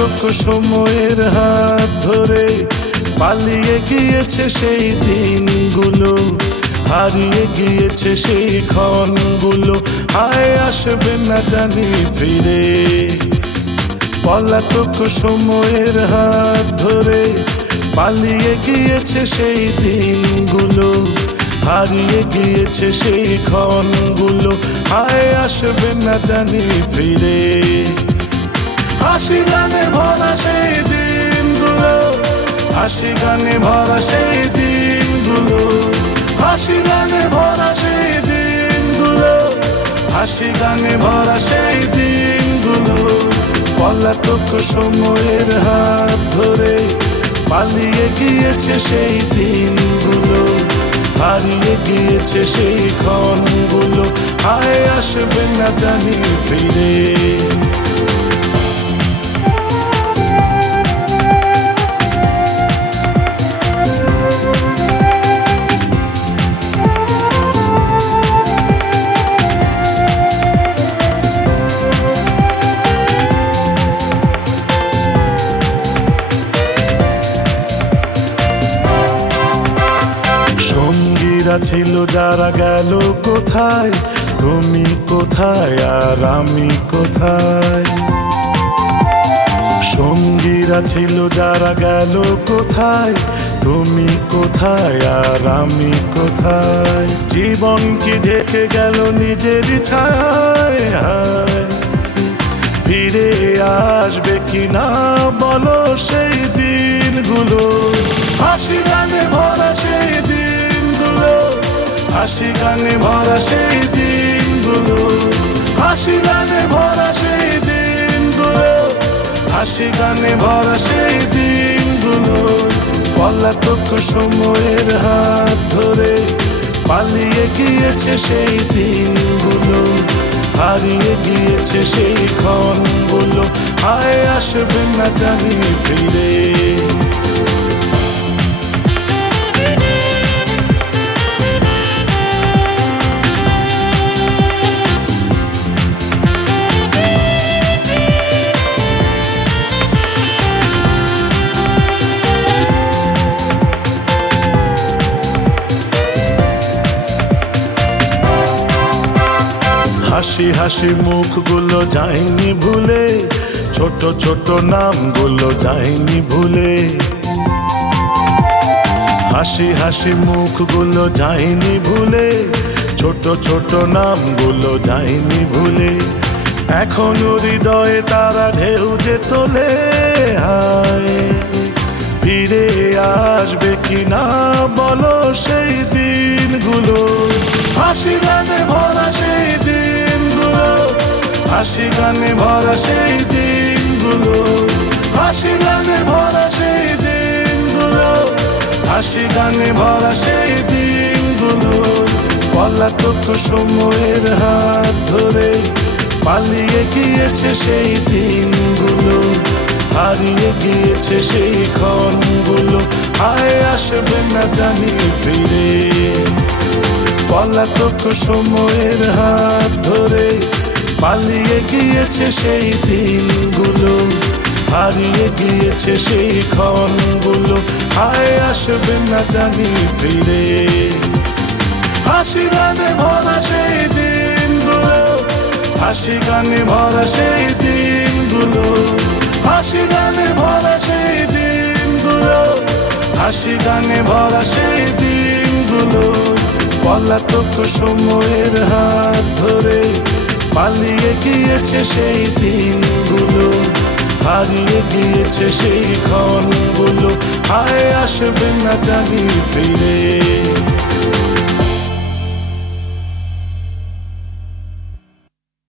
পলাতক সময়ের হাত ধরে পালিয়ে গিয়েছে সেই দিনগুলো, হারিয়ে গিয়েছে সেই ক্ষণগুলো। হায়, আসবে না জানি ফিরে। পলাতক সময়ের হাত ধরে পালিয়ে গিয়েছে সেই দিনগুলো, হারিয়ে গিয়েছে সেই ক্ষণগুলো। হায়, আসবে না জানি ফিরে। হাসি হাসি গানে ভরা সেই দিনগুলো, হাসি গানে ভরা সেই দিনগুলো, হাসি গানে ভরা সেই দিনগুলো। পলাতক সময়ের হাত ধরে পালিয়ে গিয়েছে সেই দিনগুলো, হারিয়ে গিয়েছে সেই ক্ষণগুলো। হায়, আসবে না জানি ফিরে। সঙ্গীরা ছিল, যারা গেল কোথায়? তুমি কোথায় আর আমি কোথায়? সঙ্গীরা ছিল, যারা গেল কোথায়? তুমি কোথায় আর আমি কোথায়? জীবন কি ঢেকে গেল নিজের ছায় ফিরে আসবে কি না বলো সেই দিনগুলো? হাসি গানে ভরা সেই হাসি গানে ভরা সেই দিনগুলো, হাসি গানে ভরা সেই দিনগুলো, হাসি গানে ভরা সেই দিনগুলো। পলাতক সময়ের হাত ধরে পালিয়ে গিয়েছে সেই দিনগুলো, হারিয়ে গিয়েছে সেই ক্ষণগুলো। হায়, আসবে না জানি ফিরে। হাসি হাসি মুখগুলো যায়নি ভুলে, ছোট ছোট নামগুলো যায়নি ভুলে। হাসি হাসি মুখগুলো যায়নি ভুলে, ছোট ছোট নামগুলো যায়নি ভুলে। এখন হৃদয়ে তারা ঢেউ যে তোলে, হায়, ফিরে আসবে কি না বলো সেই দিনগুলো। হাসি গানে ভরা সেই হাসি গানে ভরা সেই দিনগুলো, হাসি গানে ভরা সেই দিনগুলো, হাসি গানে ভরা সেই দিনগুলো। পলাতক সময়ের হাত ধরে পালিয়ে গিয়েছে সেই দিনগুলো, হারিয়ে গিয়েছে সেই ক্ষণগুলো। হায় আসবে না জানি ফিরে। পলাতক সময়ের হাত ধরে পালিয়ে গিয়েছে সেই দিনগুলো, হারিয়ে গিয়েছে সেই ক্ষণগুলো। হায়, আসবে না জানি ফিরে। হাসি গানে ভরা সেই দিনগুলো, হাসি গানে ভরা সেই দিনগুলো। হাসি গানে ভরা সেই দিনগুলো, হাসি গানে ভরা সেই দিনগুলো। পলাতক সময়ের হাত ধরে পালিয়ে গিয়েছে সেই দিনগুলো হারিয়ে গিয়েছে সেই ক্ষণগুলো। হায় আসবে না জানি ফিরে।